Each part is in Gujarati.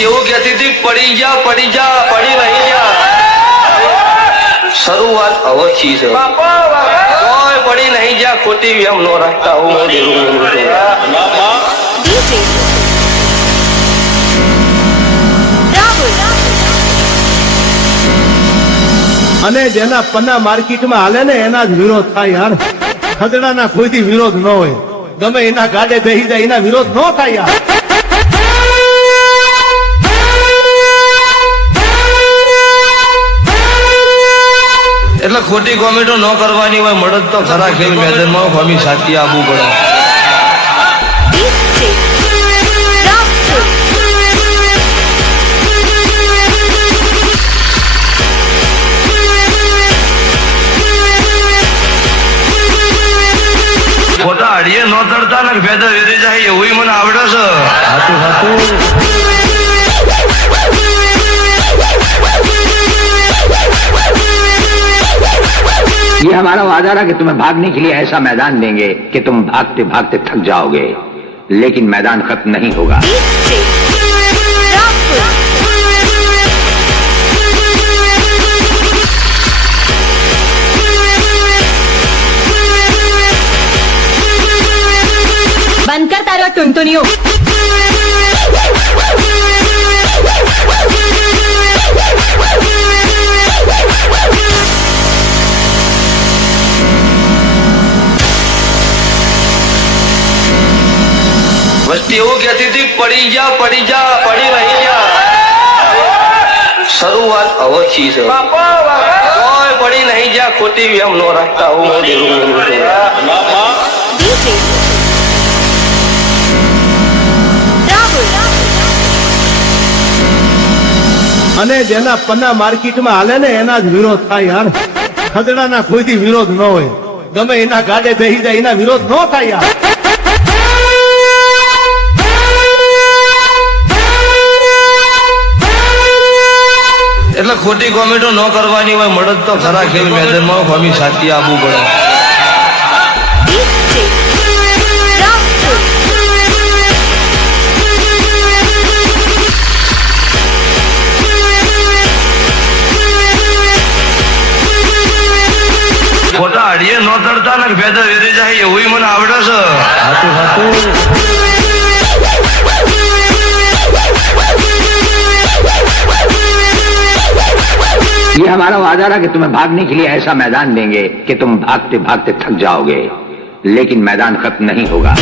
વસ્તી એવું કહેતી હતી પડી જા પડી નહીં જા શરૂઆત અવથી છે કોઈ પડી નહીં જા ખોટી એમ નો રાખતા હું અને જેના પન્ના માર્કેટમાં હાલે ને એના જ વિરોધ થાય યાર. ખદડાના કોઈથી વિરોધ ન હોય, ગમે એના ગાડે બેસી જાય એના વિરોધ ન થાય યાર. એટલે ખોટી કોમેન્ટો ન કરવાની હોય. મળદ તો ખરા ખેલ મેદાનમાં ફમી સાથી આપવું પડે. ખોટા અડીએ ન ચડતા ને ભેદા વેરી જાય એવું મને આવડે છે. હાથું હાથું ये हमारा वादा रहा कि तुम्हें भागने के लिए ऐसा मैदान देंगे कि तुम भागते भागते थक जाओगे, लेकिन मैदान खत्म नहीं होगा. બંધ કર તારો ટુનટુનિયો. વસ્તી એવું કહેતી હતી પડી જા પડી નહીં જા શરૂઆત અવથી છે કોઈ પડી નહીં જા ખોટી એમ નો રાખતા હું અને જેના પન્ના માર્કેટમાં હાલે ને એના જ વિરોધ થાય યાર. ખદડાના કોઈથી વિરોધ ન હોય, ગમે એના ગાડે બેસી જાય એના વિરોધ ન થાય યાર. એટલે ખોટી કોમેન્ટો ન કરવાની હોય. મળદ તો ખરા ખેલ મેદાનમાં ફમી સાથી આપવું પડે. ખોટા અડીએ ન ચડતા ને ભેદા વેરી જાય એવું મને આવડે છે. હાથું હાથું ये हमारा वादा रहा कि तुम्हें भागने के लिए ऐसा मैदान देंगे कि तुम भागते भागते थक जाओगे, लेकिन मैदान खत्म नहीं होगा.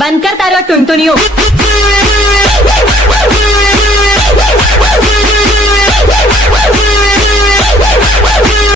બંધ કર તારો ટુનટુનિયો.